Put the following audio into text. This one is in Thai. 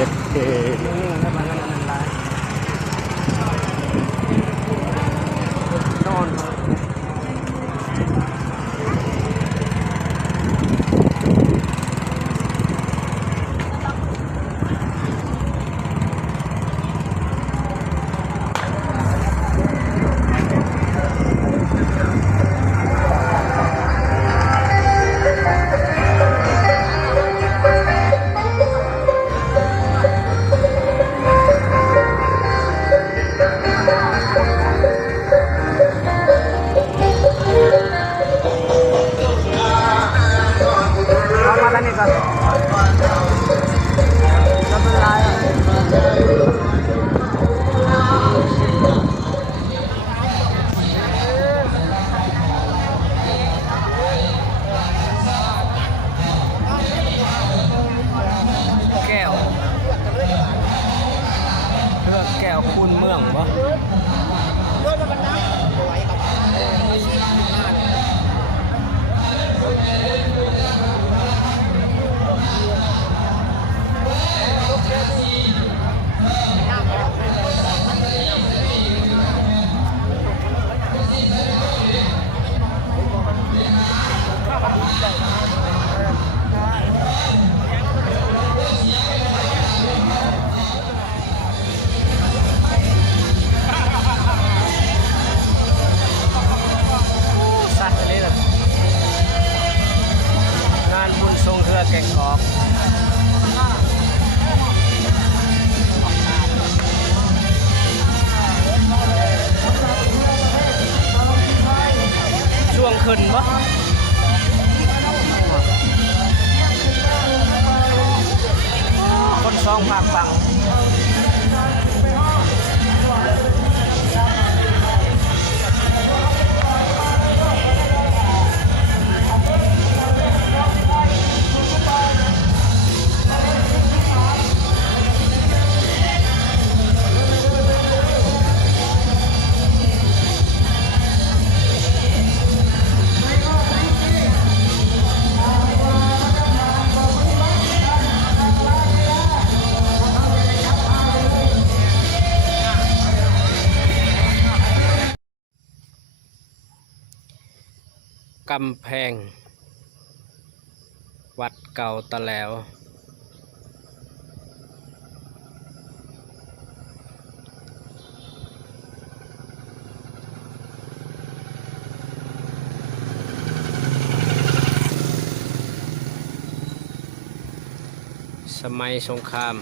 ด็ดเท่ถ้ามันก็นั่นร้ายนอนนี่ก่อนจะเป็นไรแก้วเลือกแก้วคุณเมืองวะงานบุญทรงเครือแก่งกอกช่วงขึ้นปะคนซองภาคฟังกำแพงวัดเก่าตะแหลวสมัยสงคราม